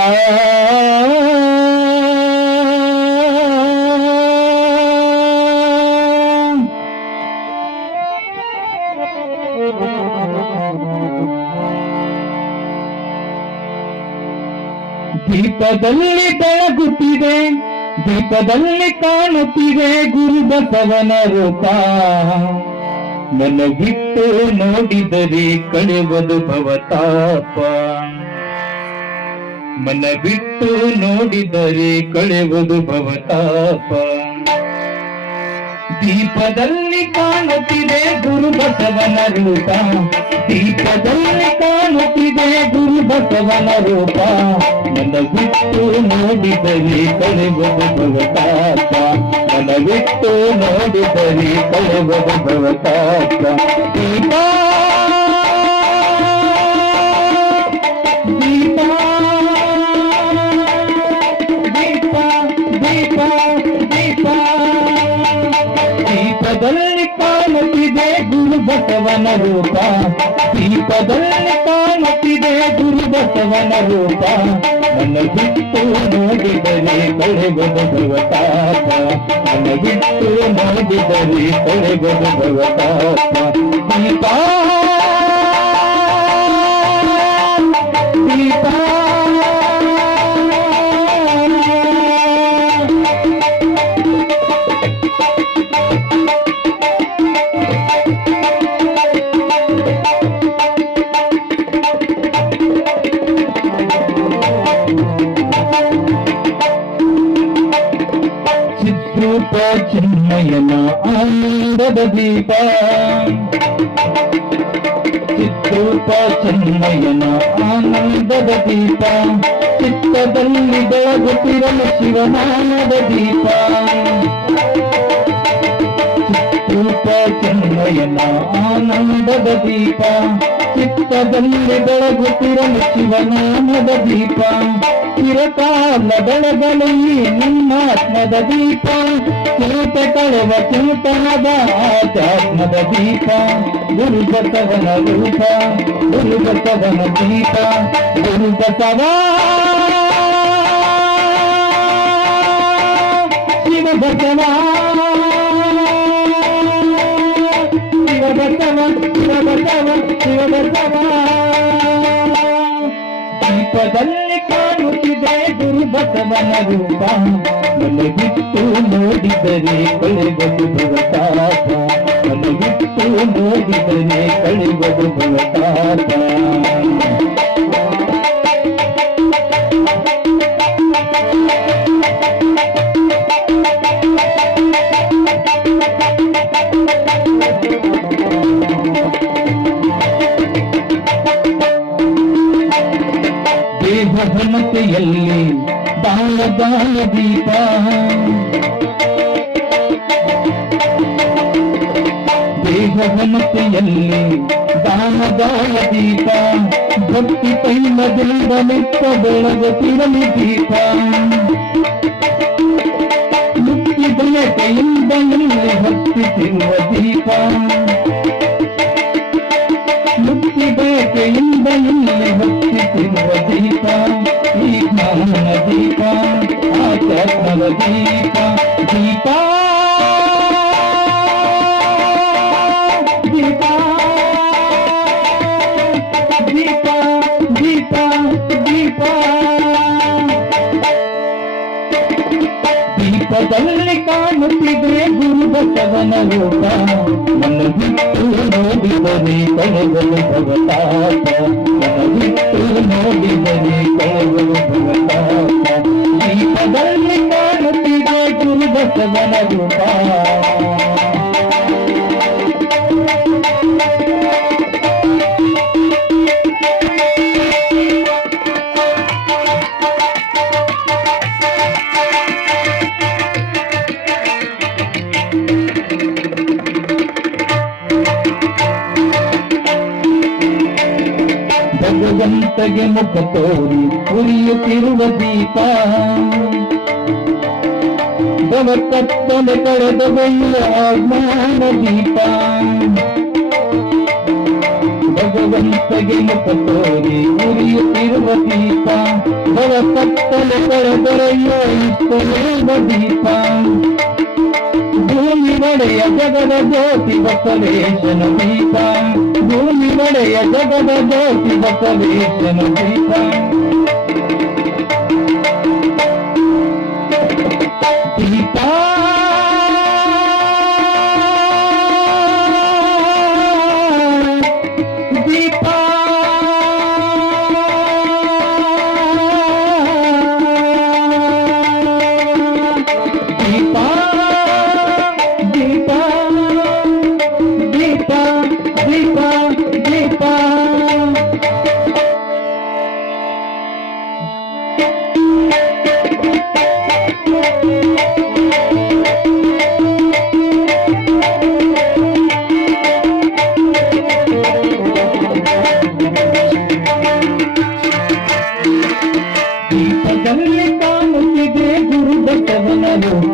ಆ ದೀಪದಲ್ಲಿ ಬೆಳಗುತ್ತಿದೆ, ದೀಪದಲ್ಲಿ ಕಾಣುತ್ತಿದೆ ಗುರು ಬಸವನ ರೂಪ. ಮನವಿಟ್ಟು ನೋಡಿದರೆ ಕಳೆವದು ಭವತಾಪ, ಮನವಿಟ್ಟು ನೋಡಿದರೆ ಕಳೆವದು ಭವತಾಪ. ದೀಪದಲ್ಲಿ ಕಾಣುತ್ತಿದೆ ಗುರು ಬಸವನ ರೂಪ, ದೀಪದಲ್ಲಿ ಕಾಣುತ್ತಿದೆ ಗುರು ಬಸವನ ರೂಪ. ಮನವಿಟ್ಟು ನೋಡಿದರೆ ಕಳೆವದು ಭವತಾಪ, ಮನವಿಟ್ಟು ನೋಡಿದರೆ ಕಳೆವದು ಭವತಾಪ. ದೀಪ ದೀಪ ದೀಪ ದೀಪ ದೀಪ. ದೀಪದಲ್ಲಿ ಕಾಣುತ್ತಿದೆ ಗುರು ಬಸವನ ರೂಪ, ದೀಪದಲ್ಲಿ ಕಾಣುತ್ತಿದೆ ಗುರು ಬಸವನ ರೂಪ. ಮನವಿಟ್ಟು ನೋಡಿದರೆ ಕಳೆವದು ಭವತಾಪ, ಮನವಿಟ್ಟು ನೋಡಿದರೆ ಕಳೆವದು ಭವತಾಪ. ದೀಪ ದೀಪ ಚಿತ್ರೂಪ ಚಿನ್ಮಯನ ಆನಂದದ ದೀಪ, ಚಿತ್ರೂಪ ಚಿನ್ಮಯನ ಆನಂದದ ದೀಪ. ಚಿತ್ತದಲ್ಲಿ ಬೆಳಗುತ್ತಿರಲು ಶಿವನಾಮದ ದೀಪ, ಚಿತ್ರೂಪ ಚಿನ್ಮಯನ ಆನಂದದ ದೀಪ. ಚಿತ್ತದಲ್ಲಿ ಬೆಳಗುತ್ತಿರಲು ಶಿವನಾಮದ ದೀಪ. ಚಿರಕಾಲ ಬೆಳಗಲಿ ನಿನ್ನಾತ್ಮದ ದೀಪ, ಚಿಂತ ಕಳೆವ ಚಿಂತನದ ಆಧ್ಯಾತ್ಮದ ದೀಪ. ಗುರು ಬಸವನ ರೂಪ, ಗುರು ಬಸವನ ದೀಪ, ಗುರು ಬಸವ ಶಿವ ಬಸವ ಶಿವ ಬಸವ ಶಿವ ಬಸವ ಶಿವ ಬಸವ. ದೀಪದಲ್ಲಿ ಕಾಣುತ್ತಿದೆ ಗುರು ಬಸವನ ರೂಪ, ಮನವಿಟ್ಟು ನೋಡಿದರೆ ಕಳೆವದು ಭವತಾಪ, ಮನವಿಟ್ಟು ನೋಡಿದರೆ ಕಳೆವದು ಭವತಾಪ. ದೇಹಘನತೆಯಲ್ಲಿ ದಾನ ದೀಪ, ದೇಹಘನತೆಯಲ್ಲಿ ದಾನ ದೀಪ. ಭಕ್ತಿ ತೈಲದಿಂದ ನಿತ್ಯ ಬೆಳಗುತ್ತಿರಲಿ ದೀಪ, ಮುಕ್ತಿ ಬಯಕೆಯಿಂದ ಇಲ್ಲಿ ಭಕ್ತಿಸಿರುವ ದೀಪ, ಮುಕ್ತಿ ಬಯಕೆಯಿಂದ ಇಲ್ಲಿ ಭಕ್ತಿಸಿರುವ ದೀಪ. ಈ ಜ್ಞಾನ ದೀಪ, ಆಧ್ಯಾತ್ಮದ ದೀಪ. ದೀಪ ದೀಪ ದೀಪ ದೀಪ ದೀಪ. ದೀಪದಲ್ಲಿ ಕಾಣುತ್ತಿದೆ ಗುರು ಬಸವನ ರೂಪ, ಮನವಿಟ್ಟು ನೋಡಿದರೆ ಕಳೆವದು ಭವತಾಪ, ಮನವಿಟ್ಟು ನೋಡಿದರೆ ಕಳೆವದು ಭವತಾಪ. ದೀಪದಲ್ಲಿ ಕಾಣುತ್ತಿದೆ ಗುರು ಬಸವನ ರೂಪ. ಭಗವಂತಗೆ ಮುಖ ತೋರಿ ಉರಿಯುತ್ತಿರುವ ದೀಪ, ಭವಕತ್ತಲೆ ಕಳೆದ ಬೆಳ್ಳ ಜ್ಞಾನ ದೀಪ, ಭಗವಂತಗೆ ಮುಖ ತೋರಿ ಉರಿಯುತ್ತಿರುವ ದೀಪ ಭವ ಕತ್ತಲೆ ಕಳೆದೊರೆಯೋ ಇಷ್ಟವೇವ ದೀಪ ಭೂಮಿ ಒಡೆಯ ಜಗದ ಜ್ಯೋತಿ ಬಸವೇಶನ ದೀಪ ಭೂಮಿ ಒಡೆಯ ಜಗದ ಜ್ಯೋತಿ ಬಸವೇಶನ ದೀಪ ದೀಪ ದೀಪದಲ್ಲಿ ಕಾಣುತ್ತಿದೆ ಗುರು ಬಸವನ ರೂಪ